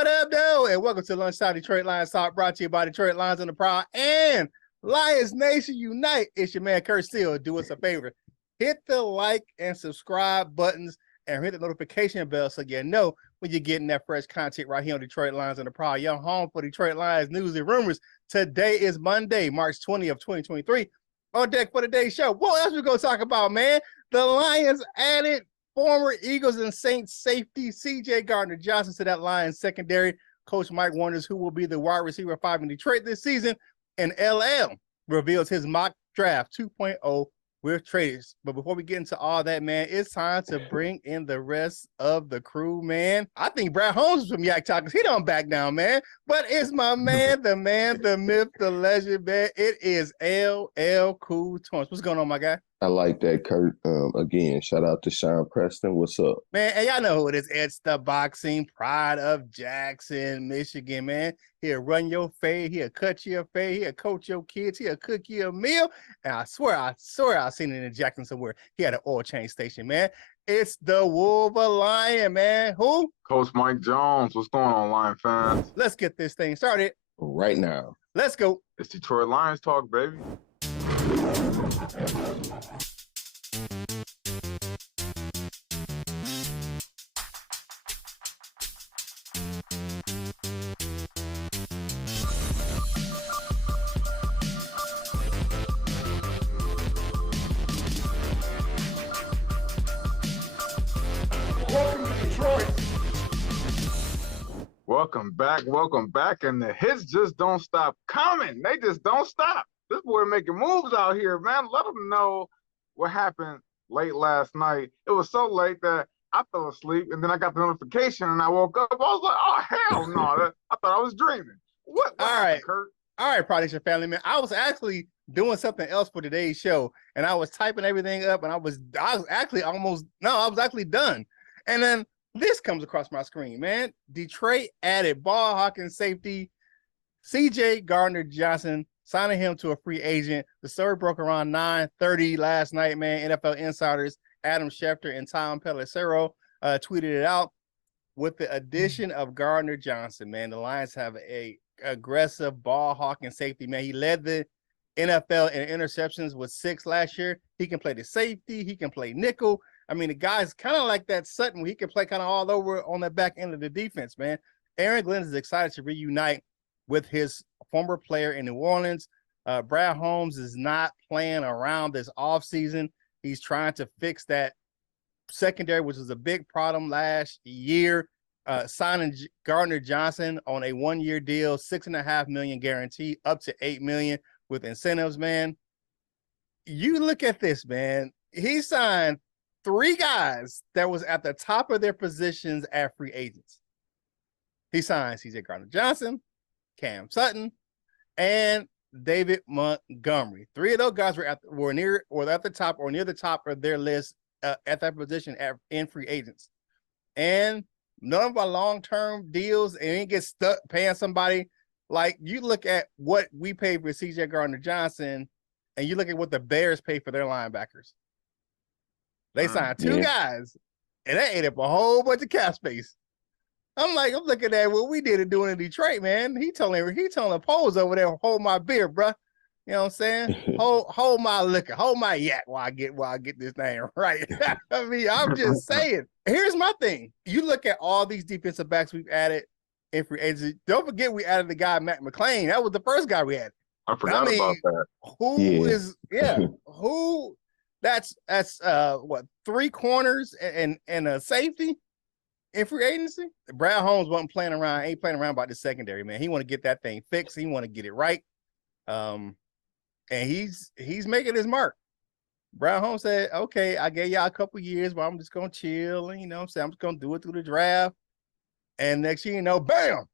What up, though? And welcome to Lunchtime Detroit Lions Talk, brought to you by Detroit Lions on the Prowl and Lions Nation Unite. It's your man, Curt Steele. Do us a favor. Hit the like and subscribe buttons and hit the notification bell so you know when you're getting that fresh content right here on Detroit Lions on the Prowl. Your home for Detroit Lions news and rumors. Today is Monday, March 20th, 2023. On deck for today's show. What else we going to talk about, man? The Lions added former Eagles and Saints safety CJ Gardner-Johnson to that Lions secondary. Coach Mike wonders who will be the wide receiver 5 in Detroit this season. And LL reveals his mock draft 2.0 with trades. But before we get into all that, man, it's time to bring in the rest of the crew, man. I think Brad Holmes from Yak Talkers. He don't back down, man. But it's my man, the myth, the legend, man. It is LL Cool Torrance. What's going on, my guy? I like that, Kurt. Again, shout out to Sean Preston. What's up? Man, and y'all know who it is. It's the boxing pride of Jackson, Michigan, man. He'll run your fade. He'll cut your fade. He'll coach your kids. He'll cook you a meal. And I swear I've seen it in Jackson somewhere. He had an oil change station, man. It's the Wolverine, man. Who? Coach Mike Jones. What's going on, Lion fans? Let's get this thing started. Right now. Let's go. It's Detroit Lions talk, baby. Welcome to Detroit. Welcome back. And the hits just don't stop coming. They just don't stop. This boy making moves out here, man. Let him know what happened late last night. It was so late that I fell asleep, and then I got the notification, and I woke up. I was like, oh, hell no. I thought I was dreaming. What All happened, right. Kurt? All right, Prodigy family, man. I was actually doing something else for today's show, and I was typing everything up, and I was actually done. And then this comes across my screen, man. Detroit added ball hawking safety CJ Gardner-Johnson, signing him to a free agent. The story broke around 9:30 last night, man. NFL insiders Adam Schefter and Tom Pelissero tweeted it out. With the addition of Gardner-Johnson, man, the Lions have a aggressive ball hawking safety, man. He led the NFL in interceptions with 6 last year. He can play the safety. He can play nickel. I mean, the guy's kind of like that Sutton, where he can play kind of all over on the back end of the defense, man. Aaron Glenn is excited to reunite with his former player in New Orleans. Brad Holmes is not playing around this offseason. He's trying to fix that secondary, which was a big problem last year. Signing Gardner-Johnson on a 1-year deal, $6.5 million guarantee, up to $8 million with incentives, man. You look at this, man. He signed 3 guys that was at the top of their positions at free agents. He signed CJ Gardner-Johnson, Cam Sutton, and David Montgomery. 3 of those guys were at the top or near the top of their list at that position in free agents. And none of our long-term deals, and he gets stuck paying somebody. Like, you look at what we paid for CJ Gardner-Johnson, and you look at what the Bears pay for their linebackers. They signed 2 guys, and that ate up a whole bunch of cap space. I'm looking at what we did doing in Detroit, man. He telling the polls over there, hold my beer, bro. You know what I'm saying? hold my liquor, hold my yak while I get this thing right. I mean, I'm just saying. Here's my thing. You look at all these defensive backs we've added in free agency. Don't forget we added the guy Matt McClain. That was the first guy we added. I forgot about that. Who that's what, 3 corners and a safety in free agency? Brad Holmes ain't playing around about the secondary, man. He want to get that thing fixed. He want to get it right. And he's making his mark. Brad Holmes said, okay, I gave y'all a couple years, but I'm just gonna chill, and you know what I'm saying, I'm just gonna do it through the draft. And next year, you know, bam.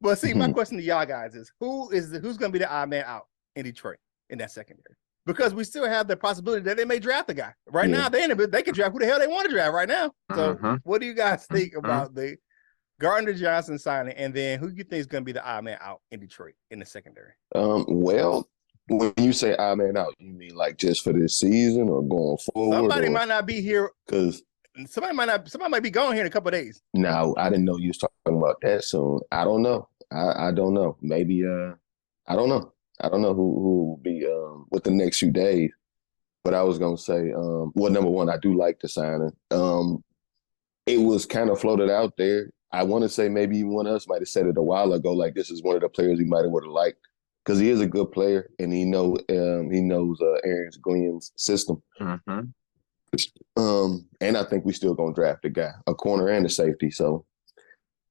But see, my question to y'all guys is who's gonna be the odd man out in Detroit in that secondary? Because we still have the possibility that they may draft a guy. Right now, they can draft who the hell they want to draft right now. So what do you guys think about the Gardner-Johnson signing, and then who you think is going to be the odd man out in Detroit in the secondary? Well, when you say odd man out, you mean like just for this season or going forward? Somebody might not be here Somebody might be gone here in a couple of days. Now, I didn't know you was talking about that soon. I don't know. I don't know. Maybe I don't know. I don't know who will be with the next few days. But I was gonna say, well, number one, I do like the signing. It was kind of floated out there. I want to say maybe one of us might have said it a while ago, like this is one of the players he might have would have liked because he is a good player and he knows Aaron Glenn's system. Mm-hmm. And I think we still gonna draft a guy, a corner and a safety. So,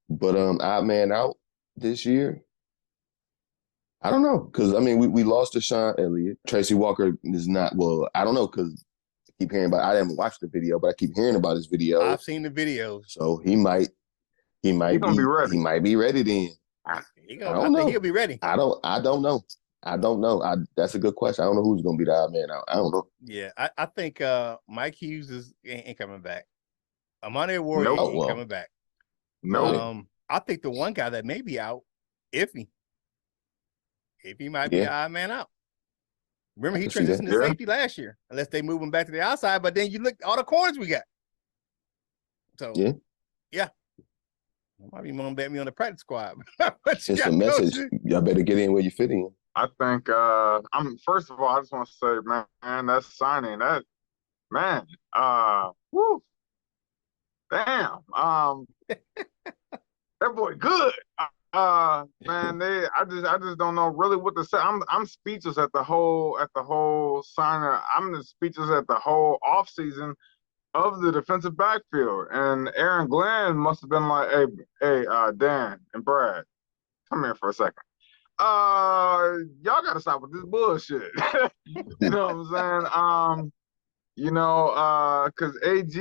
but odd man out this year. I don't know because I mean we lost to Sean Elliott. Tracy Walker is not well. I don't know because I keep hearing about. I haven't watched the video, but I keep hearing about his video. I've seen the videos, so he might be ready. He might be ready then. I think he'll be ready. I don't know. That's a good question. I don't know who's gonna be the odd man out. I don't know. Yeah, I think Mike Hughes ain't coming back. Amani Warrior ain't coming back. No. I think the one guy that may be out, Iffy might be an odd man out. Remember, he transitioned to safety last year, unless they move him back to the outside. But then you look all the corners we got. So yeah. Might be gonna bet me on the practice squad. It's a message. Y'all better get in where you fit in. I think first of all, I just want to say, man, that signing, woo, damn, that boy good. Man, I just don't know really what to say. I'm speechless at the whole signing. I'm just speechless at the whole offseason of the defensive backfield. And Aaron Glenn must have been like, hey, Dan and Brad, come here for a second. Y'all gotta stop with this bullshit. You know what I'm saying? Because AG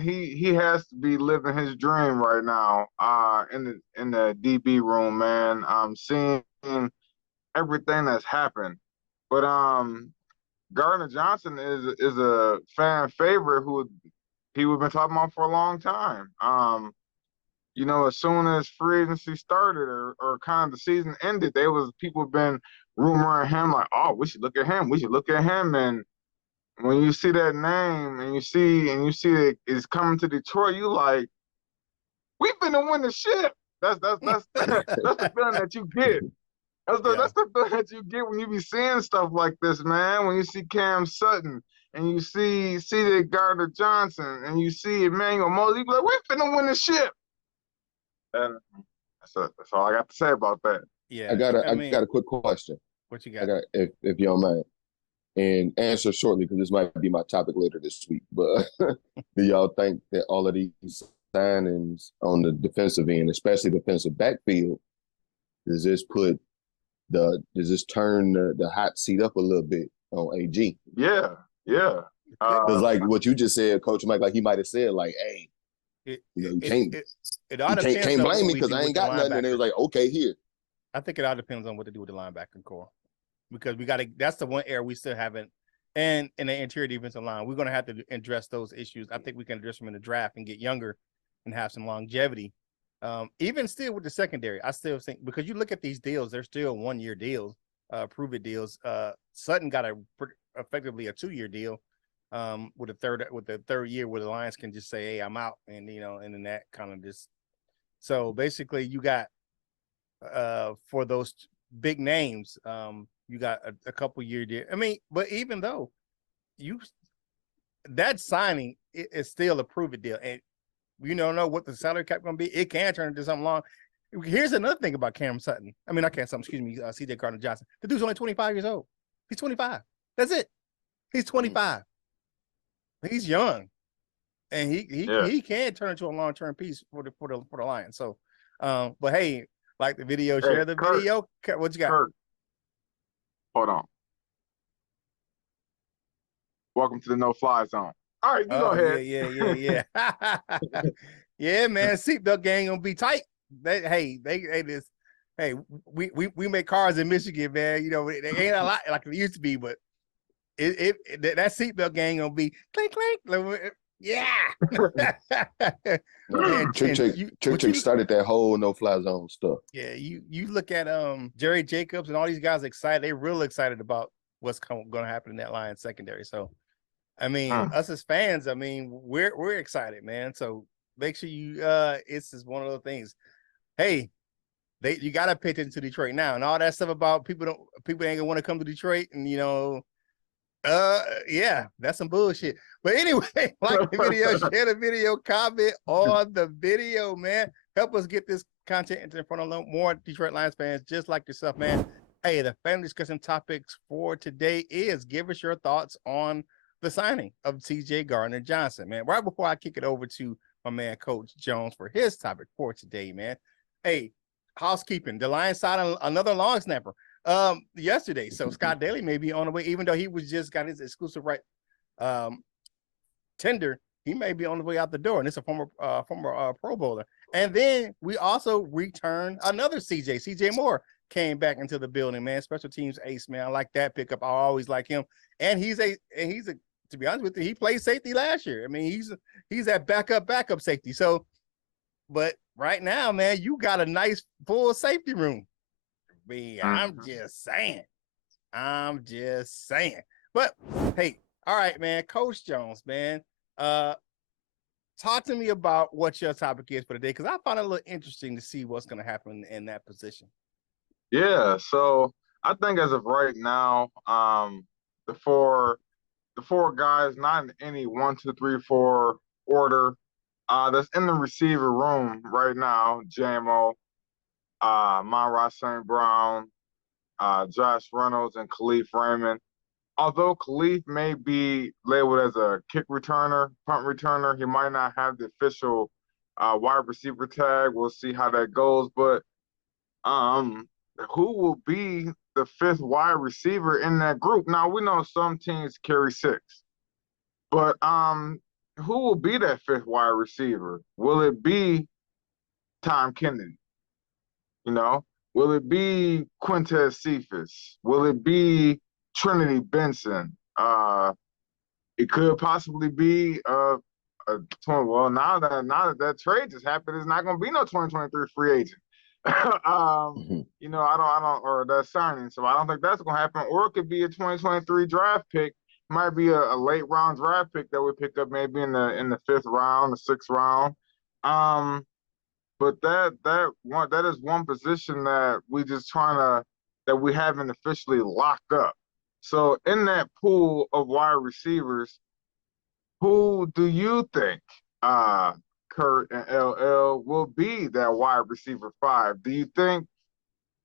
he has to be living his dream right now. In the DB room, man. Seeing everything that's happened, but Gardner-Johnson is a fan favorite who people have been talking about for a long time. As soon as free agency started or kind of the season ended, people have been rumoring him like, oh, we should look at him. We should look at him. And when you see that name and you see that it's coming to Detroit, you like, we finna win the ship. That's the feeling that you get. That's the feeling that you get when you be seeing stuff like this, man. When you see Cam Sutton and you see CJ Gardner-Johnson and you see Emmanuel Mosley, you be like, we finna win the ship. And that's all I got to say about that. Yeah, I got a quick question. What you got? If you don't mind, and answer shortly because this might be my topic later this week. But do y'all think that all of these signings on the defensive end, especially defensive backfield, does this turn the hot seat up a little bit on AG? Yeah. Because like what you just said, Coach Mike, like he might have said, like, hey, you can't blame me because I ain't got nothing. And they was like, okay, here. I think it all depends on what to do with the linebacking core. Because that's the one area we still haven't, and in the interior defensive line, we're going to have to address those issues. I think we can address them in the draft and get younger and have some longevity. Even still with the secondary, I still think, because you look at these deals, they're still 1-year deals, prove-it deals. Sutton got effectively a 2-year deal with the third year where the Lions can just say, hey, I'm out. And, and then that kind of just, so basically you got for those big names, you got a couple year deal. I mean, but even though that signing is still a prove-it deal, and you don't know what the salary cap going to be, it can turn into something long. Here's another thing about CJ Gardner-Johnson. The dude's only 25 years old. He's 25. That's it. He's 25. He's young, and he can turn into a long-term piece for the Lions. So, but hey, like the video, share the video. What you got? Kurt. Hold on. Welcome to the no-fly zone. All right, you go ahead. Yeah. Yeah, man. Seatbelt gang gonna be tight. We make cars in Michigan, man. They ain't a lot like it used to be, but that seatbelt gang gonna be clink clink. Yeah. Trick started that whole no-fly zone stuff. Yeah, you look at Jerry Jacobs and all these guys excited. They're real excited about what's going to happen in that Lions secondary. So I mean, us as fans, I mean, we're excited, man. So make sure you it's just one of those things. Hey, you gotta pay attention to Detroit now, and all that stuff about people ain't gonna want to come to Detroit, and yeah, that's some bullshit. But anyway, like the video, share the video, comment on the video, man. Help us get this content in front of more Detroit Lions fans just like yourself, man. Hey, the family discussion topics for today is give us your thoughts on the signing of CJ Gardner-Johnson, man. Right before I kick it over to my man, Coach Jones, for his topic for today, man. Hey, housekeeping. The Lions signed another long snapper yesterday. So Scott Daly may be on the way, even though he was just got his exclusive right tender. He may be on the way out the door, and it's a former Pro Bowler. And then we also returned another CJ Moore came back into the building, man. Special teams ace, man. I like that pickup. I always like him. And he's a to be honest with you, he played safety last year. I mean, he's that backup safety. So, but right now, man, you got a nice full safety room. I'm just saying. But hey, all right, man. Coach Jones, man. Talk to me about what your topic is for today, because I find it a little interesting to see what's going to happen in that position. Yeah, so I think as of right now, the four guys, not in any 1, 2, 3, 4 order, that's in the receiver room right now: JMO, Monroe St. Brown, Josh Reynolds, and Khalif Raymond. Although Khalif may be labeled as a kick returner, punt returner, he might not have the official wide receiver tag. We'll see how that goes. But who will be the 5th wide receiver in that group? Now, we know some teams carry 6. But who will be that 5th wide receiver? Will it be Tom Kennedy? Will it be Quintez Cephas? Will it be Trinity Benson? It could possibly be well, now that trade just happened, it's not going to be no 2023 free agent. I don't, or that signing. So I don't think that's going to happen. Or it could be a 2023 draft pick. Might be a late round draft pick that we pick up maybe in the 5th round, the 6th round. But that is one position that we haven't officially locked up. So in that pool of wide receivers, who do you think, Curt and LL, will be that wide receiver 5? Do you think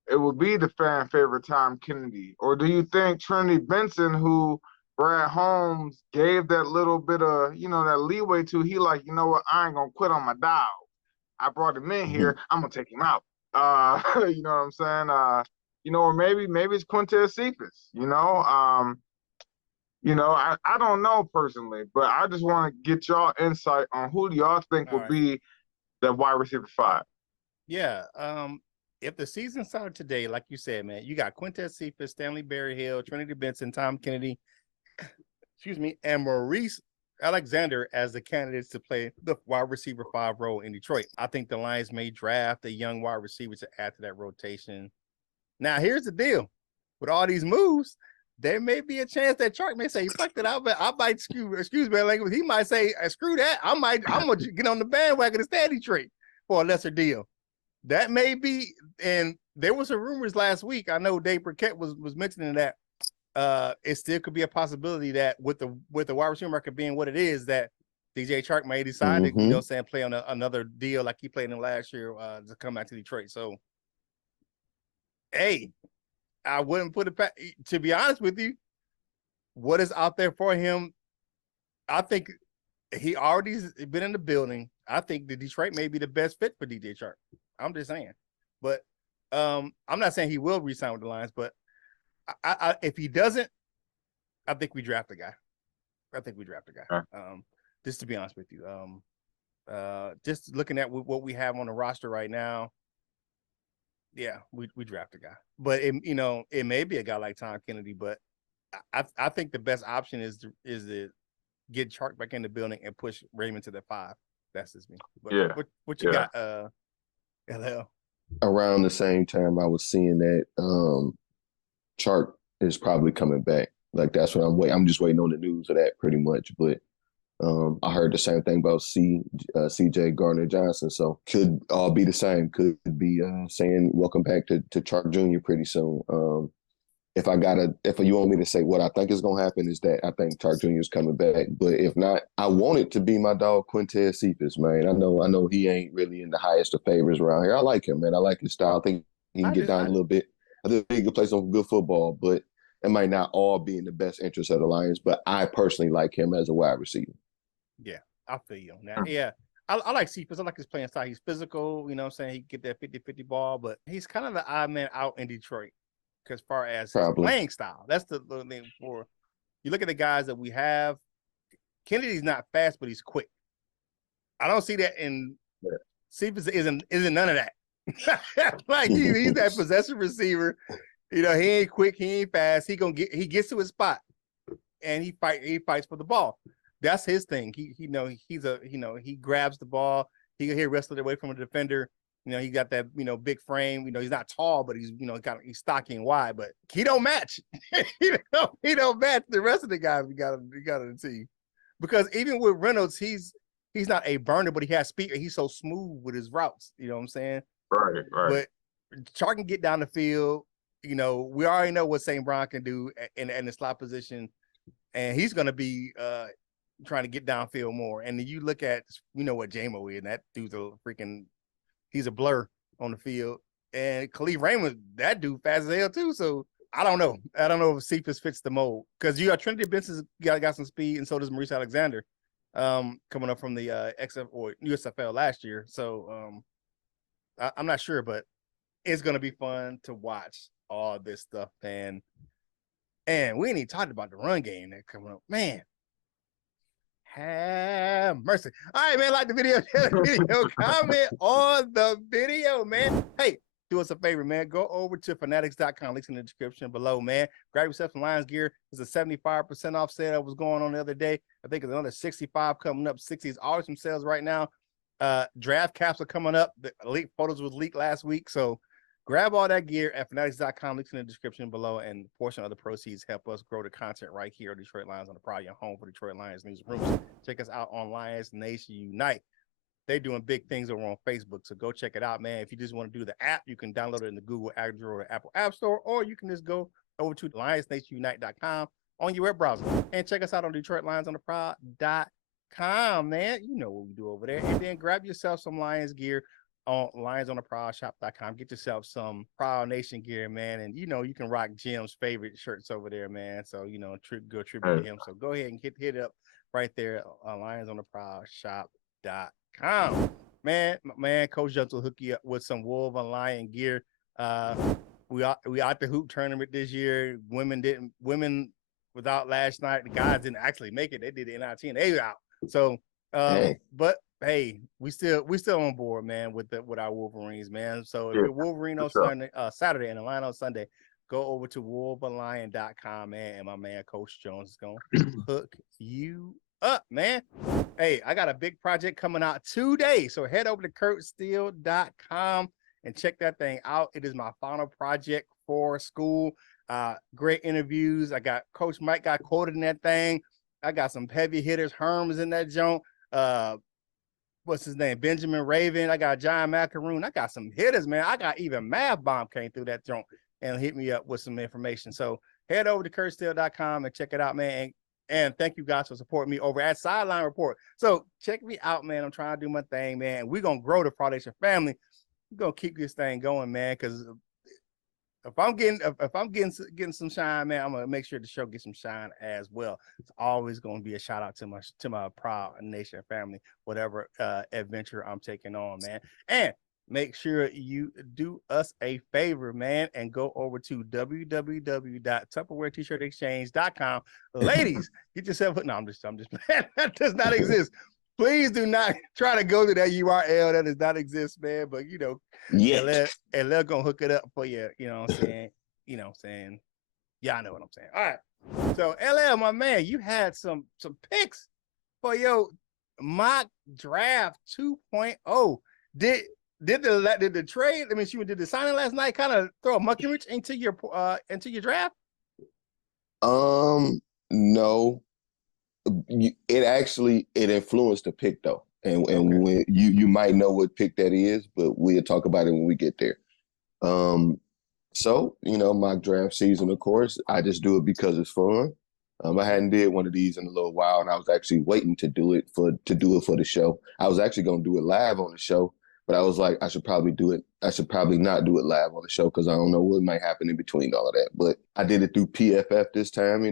it will be the fan favorite Tom Kennedy? Or do you think Trinity Benson, who Brad Holmes gave that little bit of, that leeway to, he like, you know what, I ain't going to quit on my dog. I brought him in here, I'm going to take him out. You know what I'm saying? Or maybe it's Quintez Cephas, I don't know personally, but I just want to get y'all insight on who do y'all think will be the wide receiver 5. Yeah. If the season started today, like you said, man, you got Quintez Cephas, Stanley Berryhill, Trinity Benson, Tom Kennedy, and Maurice Alexander as the candidates to play the wide receiver 5 role in Detroit. I think the Lions may draft a young wide receiver to add to that rotation. Now, here's the deal. With all these moves, there may be a chance that Chark may say, "You fucked it out, but I might excuse me, language." He might say, "Screw that. I'm gonna get on the bandwagon and stay in Detroit for a lesser deal." That may be, and there was some rumors last week. I know Dave Burkett was mentioning that it still could be a possibility that with the wide receiver market being what it is, that DJ Chark may decide to play on another deal like he played in last year to come back to Detroit. So, hey, I wouldn't put it back. To be honest with you, what is out there for him? I think he already been in the building. I think the Detroit may be the best fit for DJ Chark. I'm just saying, but I'm not saying he will re-sign with the Lions. But I if he doesn't, I think we draft a guy. Just to be honest with you, just looking at what we have on the roster right now. Yeah, we draft a guy, but it may be a guy like Tom Kennedy, but I think the best option is to get Chark back in the building and push Raymond to the 5. That's just me. But yeah. What you got, LL? Around the same time, I was seeing that Chark is probably coming back Like that's what I'm just waiting on the news of that pretty much. But I heard the same thing about CJ Gardner-Johnson. So could all be the same. Could be saying welcome back to Chark Jr. pretty soon. If you want me to say what I think is gonna happen is that I think Chark Jr. is coming back. But if not, I want it to be my dog Quintez Cephas, man. I know he ain't really in the highest of favors around here. I like him, man. I like his style. I think he can get down a little bit. I think he can play some good football, but it might not all be in the best interest of the Lions. But I personally like him as a wide receiver. Yeah, I feel you on that. Yeah. I like Cephas. I like his playing style. He's physical, you know what I'm saying? He can get that 50-50 ball, but he's kind of the odd man out in Detroit. As far as his playing style, that's the thing. For you look at the guys that we have, Kennedy's not fast, but he's quick. I don't see that in Cephas. Isn't none of that. Like he's that possessive receiver. You know, he ain't quick, he ain't fast. He gets to his spot and he fights for the ball. That's his thing. He grabs the ball. He can wrestle it away from a defender. You know, he got that, big frame. You know, he's not tall, but he's stocky and wide, but he don't match. he don't match the rest of the guys we got on the team. Because even with Reynolds, he's not a burner, but he has speed. He's so smooth with his routes. You know what I'm saying? Right. But Chark can get down the field. You know, we already know what St. Brown can do in the slot position, and he's going to be trying to get downfield more. And then you look at, what J-Mo is, and that dude's he's a blur on the field. And Khalif Raymond, that dude fast as hell too. So I don't know. I don't know if Cephas fits the mold. Because you got Trinity Benson's got some speed, and so does Maurice Alexander coming up from the XF or USFL last year. So I'm not sure, but it's gonna be fun to watch all this stuff. And we ain't even talked about the run game that coming up. Man. Have mercy. All right, man. Like the video, share the video, comment on the video, man. Hey, do us a favor, man. Go over to fanatics.com. Links in the description below, man. Grab yourself some Lions gear. There's a 75% off sale that was going on the other day. I think there's another 65 coming up. 60 is always some sales right now. Draft caps are coming up. The elite photos was leaked last week. So grab all that gear at fanatics.com. Links in the description below, and a portion of the proceeds help us grow the content right here at Detroit Lions on the Prowl, your home for Detroit Lions newsroom. Check us out on Lions Nation Unite. They're doing big things over on Facebook, so go check it out, man. If you just want to do the app, you can download it in the Google App Store or Apple App Store, or you can just go over to lionsnationunite.com on your web browser and check us out on DetroitLionsOnTheProwl.com, man. You know what we do over there. And then grab yourself some Lions gear on lionsontheprowlshop.com. Get yourself some Prowl Nation gear, man. And you can rock Jim's favorite shirts over there, man. So go tribute to him. So go ahead and hit it up right there on lionsontheprowlshop.com. Man, Coach Judge will hook you up with some Wolf and Lion gear. We out the hoop tournament this year. Women without last night. The guys didn't actually make it. They did the NIT and they were out. So but hey, we still on board, man, with our Wolverines, man. So if you're Wolverine on Saturday and a Lion on Sunday, go over to wolverlion.com, man, and my man Coach Jones is gonna hook you up, man. Hey, I got a big project coming out today, so head over to curtsteele.com and check that thing out. It is my final project for school. Great interviews. I got Coach Mike got quoted in that thing. I got some heavy hitters. Herm's in that joint. What's his name? Benjamin Raven. I got John Macaroon. I got some hitters, man. I got even Mav Bomb came through that joint and hit me up with some information. So head over to curtsteele.com and check it out, man. And thank you guys for supporting me over at Sideline Report. So check me out, man. I'm trying to do my thing, man. We're going to grow the Prowl Nation family. We're going to keep this thing going, man, because if I'm getting some shine, man, I'm gonna make sure the show gets some shine as well. It's always gonna be a shout out to my Prowl Nation family, whatever adventure I'm taking on, man. And make sure you do us a favor, man, and go over to www.tupperwaretshirtexchange.com. Ladies, get yourself. No, I'm just that does not exist. Please do not try to go to that URL. That does not exist, man. But LL gonna hook it up for you. You know what I'm saying? Yeah, I know what I'm saying. All right. So LL, my man, you had some picks for your mock draft 2.0. Did the trade? I mean, she did the signing last night kind of throw a monkey wrench into your draft? No, it influenced the pick though, and Okay. when you might know what pick that is, but we'll talk about it when we get there. Um, so mock draft season, of course, I just do it because it's fun. I hadn't did one of these in a little while, and I was actually waiting to do it for the show. I was actually going to do it live on the show, but I was like, I should probably do it. I should probably not do it live on the show because I don't know what might happen in between all of that. But I did it through PFF this time.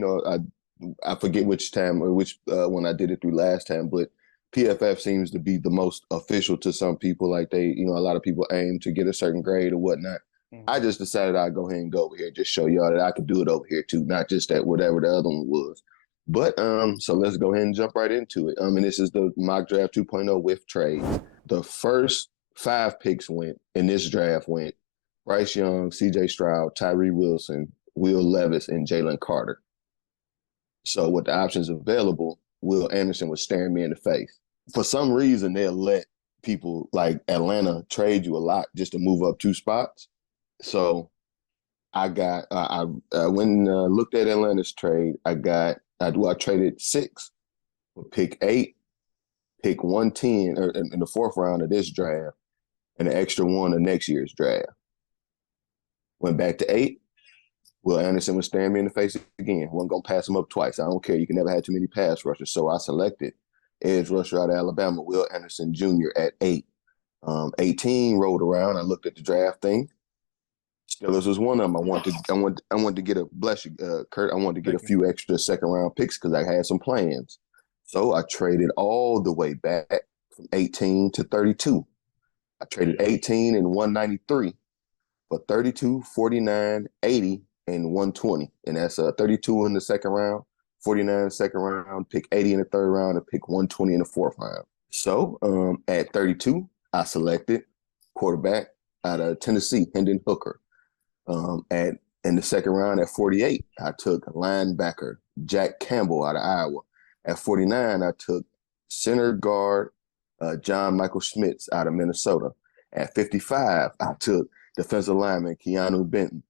I forget which time or which one I did it through last time, but PFF seems to be the most official to some people. Like a lot of people aim to get a certain grade or whatnot. I just decided I'd go ahead and go over here, just show y'all that I could do it over here too, not just that whatever the other one was. But so let's go ahead and jump right into it. And this is the mock draft 2.0 with trade. The first 5 picks in this draft went Bryce Young, CJ Stroud, Tyree Wilson, Will Levis, and Jalen Carter. So with the options available, Will Anderson was staring me in the face. For some reason, they'll let people like Atlanta trade you a lot just to move up 2 spots. So I went and looked at Atlanta's trade. I traded 6 for pick 8, pick 110 or in the 4th round of this draft, and an extra 1 of next year's draft. Went back to 8. Will Anderson was staring me in the face again. Wasn't gonna pass him up twice. I don't care. You can never have too many pass rushers. So I selected edge rusher out of Alabama, Will Anderson Jr. at 8. 18 rolled around. I looked at the draft thing. Steelers was one of them. I wanted to get a bless you, Kurt. I wanted to get a few extra 2nd round picks because I had some plans. So I traded all the way back from 18 to 32. I traded 18 and 193 for 32, 49, 80, and 120. And that's 32 in the 2nd round, 49 in the 2nd round, pick 80 in the 3rd round, and pick 120 in the 4th round. So at 32, I selected quarterback out of Tennessee, Hendon Hooker. In the 2nd round at 48, I took linebacker Jack Campbell out of Iowa. At 49, I took center guard John Michael Schmitz out of Minnesota. At 55, I took defensive lineman Keanu Benton.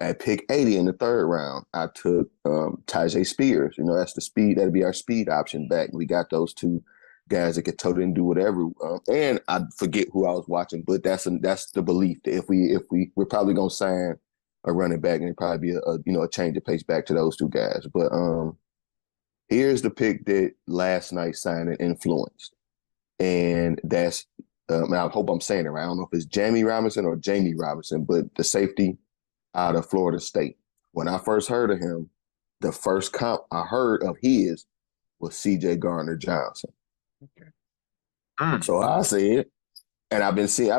At pick 80 in the 3rd round, I took Tyjae Spears. That's the speed. That'd be our speed option back. We got those 2 guys that could totally do whatever. And I forget who I was watching, but that's the belief that if we're probably gonna sign a running back, and it'd probably be a change of pace back to those 2 guys. But here's the pick that last night's signing influenced, and that's and I hope I'm saying it right. I don't know if it's Jamie Robinson or Jamie Robinson, but the safety out of Florida State. When I first heard of him, the first comp I heard of his was CJ Gardner-Johnson. Okay. So I said, and I've been seeing,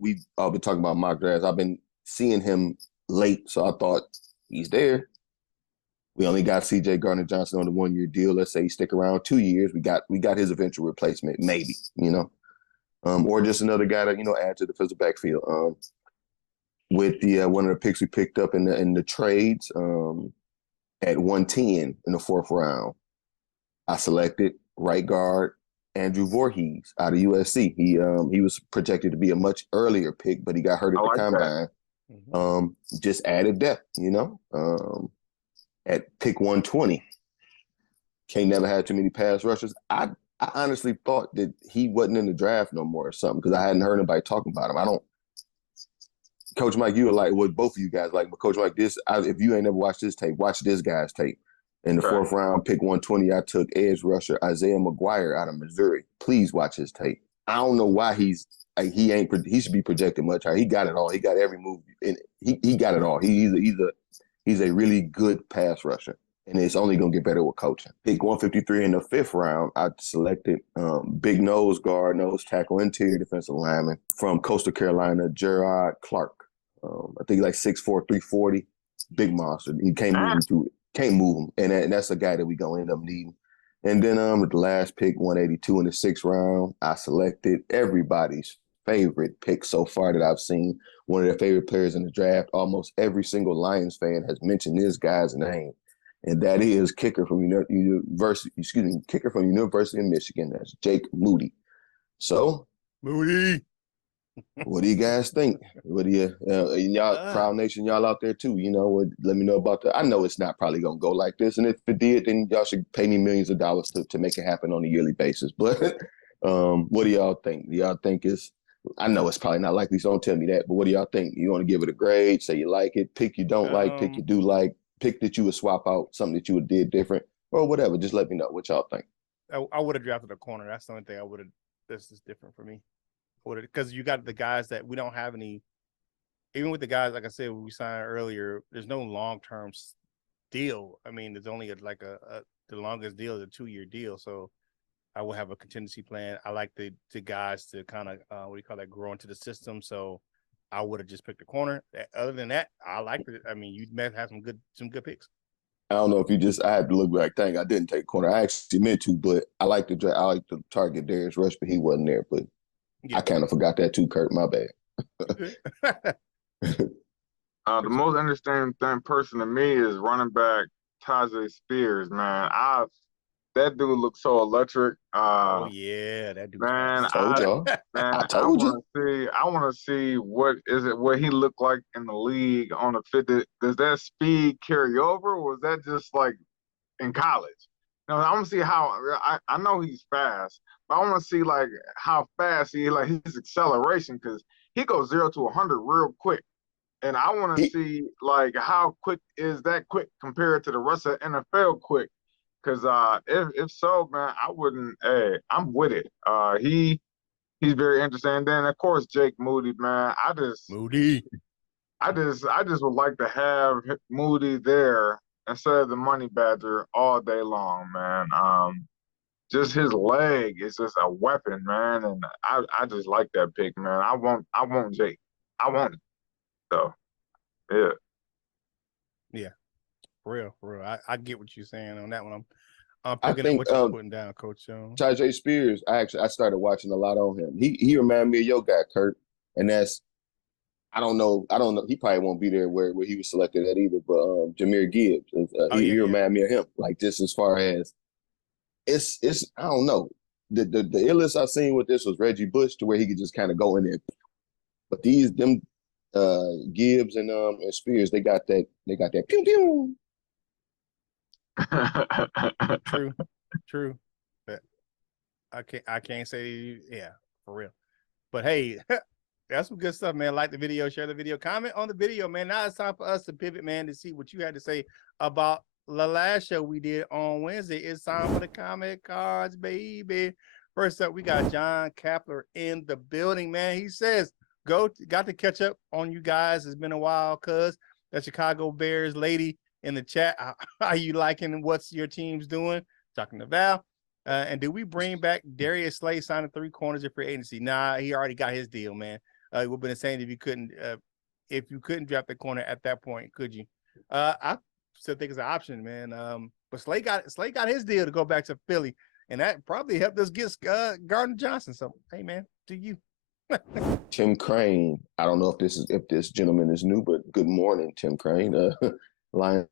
we've all been talking about mock drafts. I've been seeing him late, so I thought he's there. We only got CJ Gardner-Johnson on the 1-year deal. Let's say he stick around 2 years. We got his eventual replacement, maybe, or just another guy to add to the defensive backfield. With the one of the picks we picked up in the trades at 110 in the 4th round, I selected right guard Andrew Voorhees out of USC. He was projected to be a much earlier pick, but he got hurt at the combine. Just added depth, at pick 120. Can't never have too many pass rushers. I honestly thought that he wasn't in the draft no more or something because I hadn't heard anybody talking about him. Coach Mike, you were like, well, both of you guys like, but Coach Mike, if you ain't never watched this tape, watch this guy's tape. In the 4th round, pick 120, I took edge rusher Isaiah McGuire out of Missouri. Please watch his tape. I don't know why he should be projected much higher. He got it all. He got every move. And he got it all. He's a really good pass rusher. And it's only going to get better with coaching. Pick 153 in the 5th round, I selected big nose guard, nose tackle, interior defensive lineman from Coastal Carolina, Gerard Clark. I think like 6'4", 340, big monster. He can't move him. And that's a guy that we going to end up needing. And then with the last pick, 182 in the 6th round, I selected everybody's favorite pick so far that I've seen. One of their favorite players in the draft. Almost every single Lions fan has mentioned this guy's name. And that is kicker from University of Michigan. That's Jake Moody. So Moody. What do you guys think? What do you, y'all, Prowl Nation, y'all out there too? Let me know about that. I know it's not probably gonna go like this, and if it did, then y'all should pay me millions of dollars to make it happen on a yearly basis. But what do y'all think? Do y'all think it's? I know it's probably not likely, so don't tell me that. But what do y'all think? You want to give it a grade? Say you like it? Pick you don't like? Pick you do like? Pick that you would swap out something that you would did different or whatever. Just let me know what y'all think. I would have drafted a corner. That's the only thing I would have. This is different for me. Because you got the guys that we don't have any. Even with the guys, like I said, we signed earlier, there's no long-term deal. I mean, there's only the longest deal is a 2-year deal. So I will have a contingency plan. I like the guys to kind of grow into the system. So I would have just picked the corner. Other than that, I like it. I mean, you may have some good picks. I don't know if I had to look back. Dang, I didn't take corner. I actually meant to, but I like to target Darius Rush, but he wasn't there. But yeah. I kind of forgot that too, Curt. My bad. The most interesting person to me is running back CJ Spears, man. That dude looks so electric. Oh yeah, that dude. Man, told y'all. Man, I told you. I want to see what he looked like in the league on the fit. Does that speed carry over, or was that just like in college? I want to see how. I know he's fast, but I want to see like how fast like his acceleration, because he goes 0 to 100 real quick. And I want to see like how quick is that quick compared to the rest of the NFL quick. Because if so, man, I wouldn't. Hey, I'm with it. He's very interesting. And then of course Jake Moody, man. I just would like to have Moody there instead of the Money Badger all day long, man. Just his leg is just a weapon, man, and I just like that pick, man. I want Jake. I want it. So, yeah. Yeah, for real. I get what you're saying on that one. I'm picking up what you're putting down, Coach Jones. CJ Spears, I started watching a lot on him. He reminded me of your guy, Curt, and that's I don't know. He probably won't be there where he was selected at either. But Jahmyr Gibbs, he reminded me of him. Like just as far as it's I don't know. The illest I seen with this was Reggie Bush, to where he could just kind of go in there. But them Gibbs and Spears, they got that pew pew. True. But I can't say for real. But hey, that's some good stuff, man. Like the video, share the video, comment on the video, man. Now it's time for us to pivot, man, to see what you had to say about the last show we did on Wednesday. It's time for the comment cards, baby. First up, we got John Kapler in the building, man. He says, got to catch up on you guys. It's been a while, cuz. That Chicago Bears lady in the chat. How you liking what's your team's doing? Talking to Val. And do we bring back Darius Slay signing 3 corners of free agency? Nah, he already got his deal, man. We've been saying if you couldn't draft the corner at that point, could you? I still think it's an option, man. But Slay got his deal to go back to Philly, and that probably helped us get Gardner-Johnson. So hey, man, do you? Tim Crane. I don't know if this gentleman is new, but good morning, Tim Crane. Lions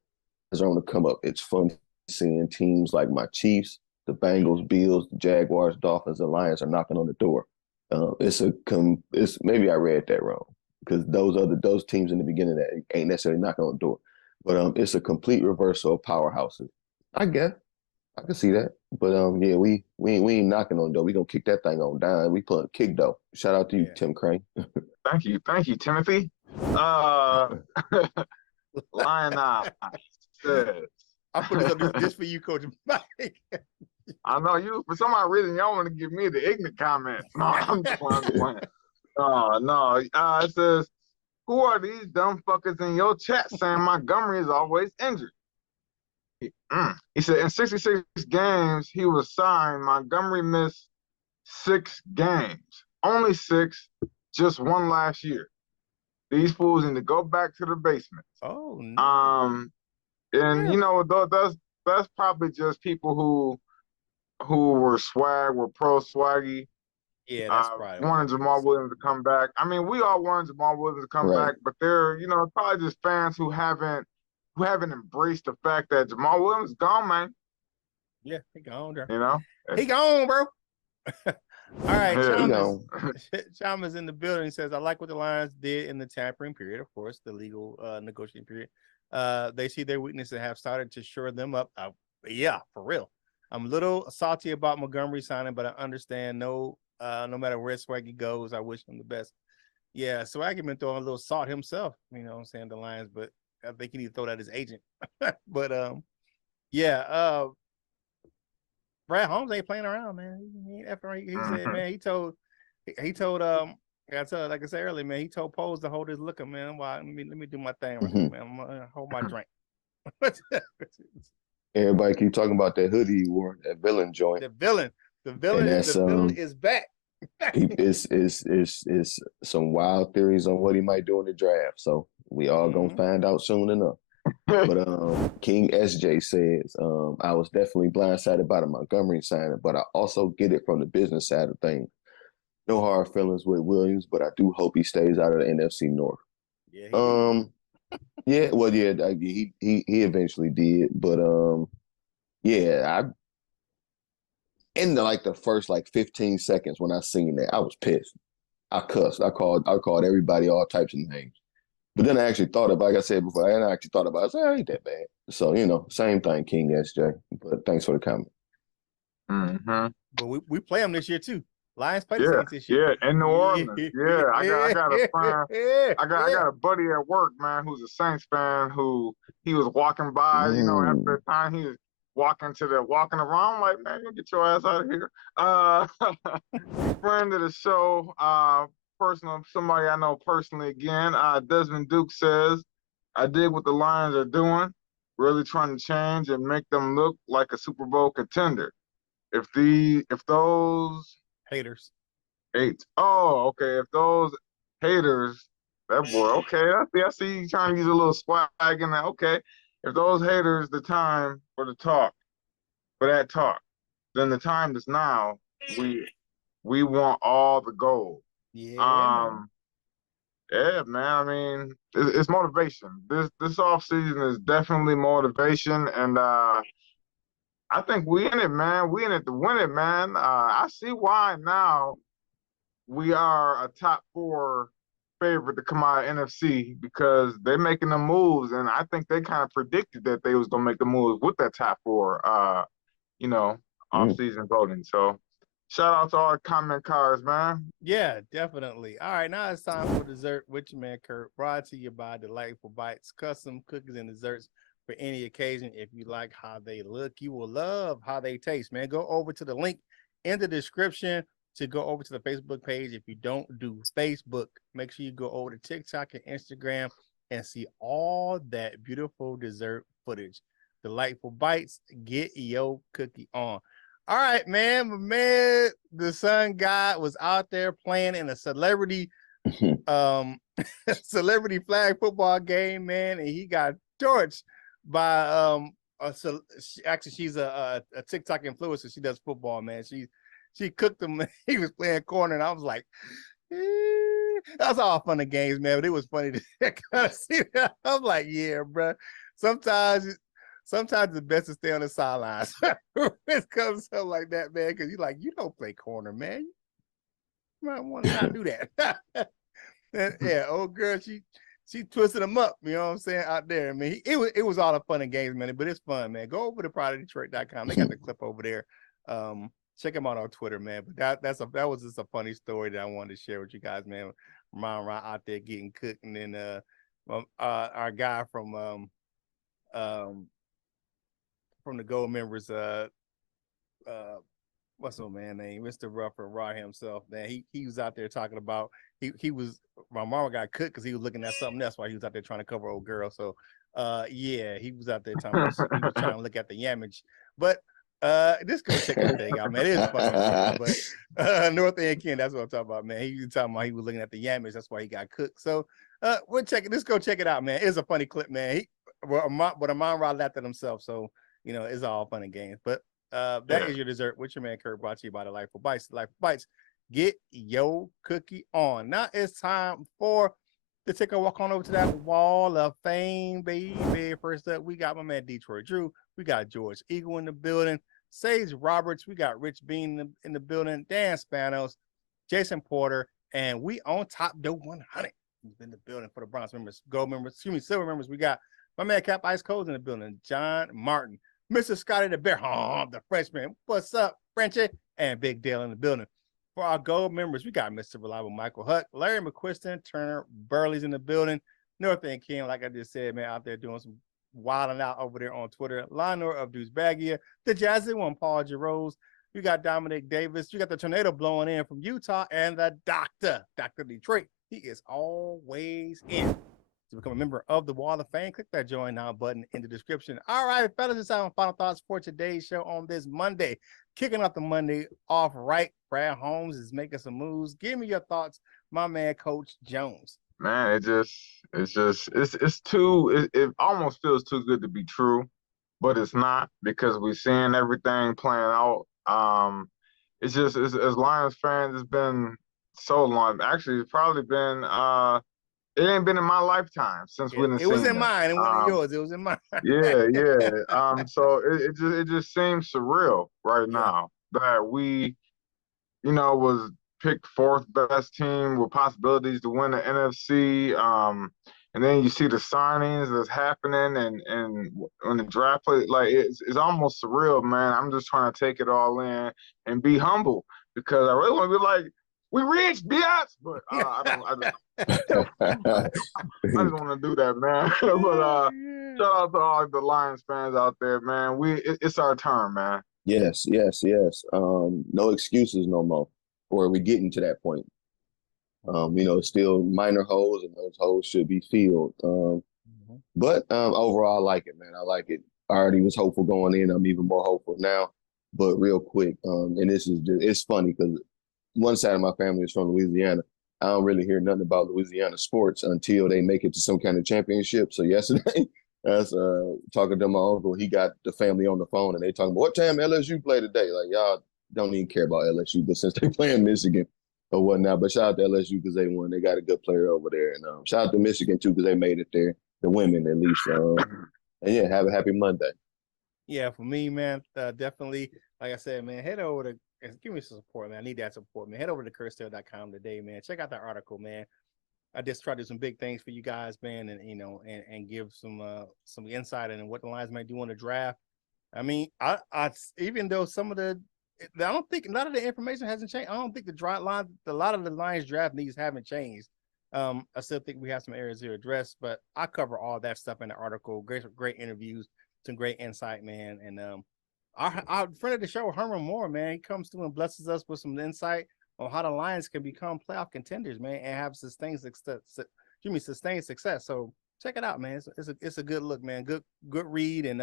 are on the come up. It's fun seeing teams like my Chiefs, the Bengals, Bills, the Jaguars, Dolphins, and Lions are knocking on the door. It's maybe I read that wrong, because those teams in the beginning that ain't necessarily knocking on the door, but it's a complete reversal of powerhouses. I guess I can see that, but yeah, we ain't knocking on the door. We gonna kick that thing on down. We putting kick though. Shout out to you, Tim Crane. Thank you, Timothy. Lion says, I'm putting this for you, Coach Mike. I know you. For some odd reason, y'all want to give me the ignorant comments. No, I'm just playing. No. It says, who are these dumb fuckers in your chat saying Montgomery is always injured? He said in 66 games he was signed, Montgomery missed 6 games. Only 6, just 1 last year. These fools need to go back to the basement. Oh no. And you know, that's probably just people who were pro swaggy. Yeah, that's right. Wanted Jamal Williams to come back. I mean, we all wanted Jamal Williams to come back, but they're, probably just fans who haven't embraced the fact that Jamal Williams is gone, man. Yeah, he gone there. You know? He gone, bro. All right, Yeah. Chalmers in the building says, I like what the Lions did in the tampering period, of course, the legal negotiating period. They see their weakness and have started to shore them up. Yeah, for real. I'm a little salty about Montgomery signing, but I understand no matter where Swaggy goes, I wish him the best. Yeah, Swaggy been throwing a little salt himself, you know what I'm saying, the Lions, but I think he need to throw that at his agent. But yeah, Brad Holmes ain't playing around, man. He ain't effing. He said, man, he told like I said earlier, man, he told Pose to hold his liquor, man. Why? Let me do my thing right quick, man. I'm gonna hold my drink. Everybody keep talking about that hoodie he wore, that villain joint. The villain is back. It's some wild theories on what he might do in the draft. So we all gonna find out soon enough. But King SJ says, I was definitely blindsided by the Montgomery signing, but I also get it from the business side of things. No hard feelings with Williams, but I do hope he stays out of the NFC North. Yeah, he eventually did, but in the first 15 seconds when I seen that, I was pissed. I cussed. I called everybody all types of names. But then I actually thought about, like I said before, I said, it ain't that bad. So, same thing, King SJ. But thanks for the comment. Mm-hmm. But we play them this year too. Lions play the Saints this year. Yeah, in New Orleans. Yeah, I got a friend. I got a buddy at work, man, who's a Saints fan. Who he was walking by, after the time he was walking around. I'm like, man, you get your ass out of here. Friend of the show, somebody I know personally again. Desmond Duke says, I dig what the Lions are doing, really trying to change and make them look like a Super Bowl contender. If those haters. If those haters, that boy, okay, I see you trying to use a little swag in that. Okay, if those haters, the time for that talk, then the time is now. We want all the gold. Yeah. Yeah, man. I mean, it's motivation. This off season is definitely motivation, and I think we in it, man. We in it to win it, man. I see why now we are a top 4 favorite to come out of NFC because they're making the moves, and I think they kind of predicted that they was gonna make the moves with that top 4, off-season voting. So, shout out to all the comment cards, man. Yeah, definitely. All right, now it's time for Dessert with your man Curt, brought to you by Delightful Bites, custom cookies and desserts for any occasion. If you like how they look, you will love how they taste, man. Go over to the link in the description to go over to the Facebook page. If you don't do Facebook, make sure you go over to TikTok and Instagram and see all that beautiful dessert footage. Delightful Bites, get your cookie on. All right, man. My man, the Sun God was out there playing in a celebrity celebrity flag football game, man, and he got torched by actually she's a TikTok influencer. She does football, man. She cooked him. He was playing corner, and I was like, that's all fun and games, man. But it was funny to kind of see that. I'm like, yeah, bro. Sometimes the best is stay on the sidelines. It comes something like that, man, because you don't play corner, man. You might want to not do that. And, yeah, old girl, she twisted him up, you know what I'm saying, out there. I mean, it was all the fun and games, man, but it's fun, man. Go over to PrideOfDetroit.com. They got the clip over there. Check him out on Twitter, man. But that was just a funny story that I wanted to share with you guys, man. Ron out there getting cooked, and then our guy from the Gold members, what's my man name, Mr. Ruffer Raw himself, man. He was out there talking about my mama got cooked because he was looking at something else while he was out there trying to cover old girl. So yeah, he was out there talking about he was trying to look at the yamage, but. Just go check that thing out, man. It is fun, but North End Ken, that's what I'm talking about, man. He was talking about he was looking at the yamage, that's why he got cooked. So we'll check it. Just go check it out, man. It's a funny clip, man. But Amon Ra laughed at himself, so it's all fun and games. But that is your dessert with your man Curt, brought to you by Delightful Bites. Delightful Bites, get your cookie on. Now it's time for the ticker. Walk on over to that wall of fame, baby. First up, we got my man Detroit Drew. We got George Eagle in the building. Sage Roberts. We got Rich Bean in the building. Dan Spanos, Jason Porter, and we on Top Dope 100. He's in the building for the bronze members, gold members, silver members. We got my man Cap Ice Cold in the building. John Martin, Mr. Scotty the Bear, the freshman. What's up, Frenchie? And Big Dale in the building. For our gold members, we got Mr. Reliable Michael Huck, Larry McQuiston, Turner Burley's in the building. North End King, like I just said, man, out there doing some wilding out over there on Twitter. Lionor of Deuce Bagia, the Jazzy one, Paul Jarose. We got Dominic Davis. You got the tornado blowing in from Utah, and the Dr. Detroit. He is always in. To become a member of the Wall of Fame, click that join now button in the description. All right, fellas, it's our final thoughts for today's show on this Monday. Kicking off the Monday off right, Brad Holmes is making some moves. Give me your thoughts, my man, Coach Jones. Man, it almost feels too good to be true, but it's not, because we're seeing everything playing out. It's as Lions fans, it's been so long. Actually, it's probably been it ain't been in my lifetime since we done seen it. It was in mine, and one of yours. It was in mine. Yeah. So it just seems surreal right now that we, was picked fourth best team with possibilities to win the NFC. And then you see the signings that's happening, and when the draft play, like it's almost surreal, man. I'm just trying to take it all in and be humble, because I really want to be like, we rich, bitch. But I just want to do that, man. But shout out to all the Lions fans out there, man. It's our turn, man. Yes. No excuses no more. Or we're getting to that point. Still minor holes, and those holes should be filled. But overall, I like it, man. I like it. I already was hopeful going in. I'm even more hopeful now. But real quick, and this is it's funny because one side of my family is from Louisiana. I don't really hear nothing about Louisiana sports until they make it to some kind of championship. So yesterday, I was talking to my uncle. He got the family on the phone, and they talking about what time LSU play today. Like, y'all don't even care about LSU, but since they playing Michigan or whatnot. But shout out to LSU because they won. They got a good player over there. And shout out to Michigan, too, because they made it there, the women at least. And yeah, have a happy Monday. Yeah, for me, man, definitely, like I said, man, head over to, give me some support, man. I need that support, man. Head over to curtstale.com today, man. Check out that article, man. I just try to do some big things for you guys, man, and and give some insight into what the Lions might do on the draft. I mean, I even though I don't think a lot of the information hasn't changed. I don't think a lot of the Lions draft needs haven't changed. I still think we have some areas to address, but I cover all that stuff in the article. Great interviews, some great insight, man. And our friend of the show, Herman Moore, man, he comes through and blesses us with some insight on how the Lions can become playoff contenders, man, and have sustained success. So check it out, man. It's a good look, man. Good read, and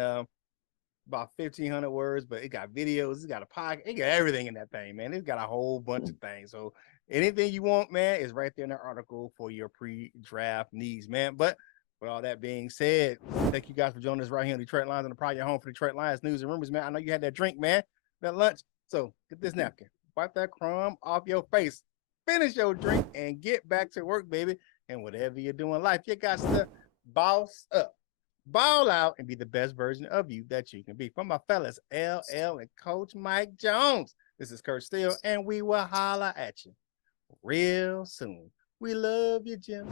about 1,500 words, but it got videos, it's got a podcast, it got everything in that thing, man. It's got a whole bunch of things. So anything you want, man, is right there in the article for your pre-draft needs, man. But with all that being said, thank you guys for joining us right here on Detroit Lions on the Pride Your Home for Detroit Lions news and rumors, man. I know you had that drink, man, that lunch. So get this napkin, wipe that crumb off your face, finish your drink, and get back to work, baby. And whatever you're doing in life, you got to boss up. Ball out and be the best version of you that you can be. From my fellas, LL and Coach Mike Jones, this is Curt Steele, and we will holla at you real soon. We love you, Jim.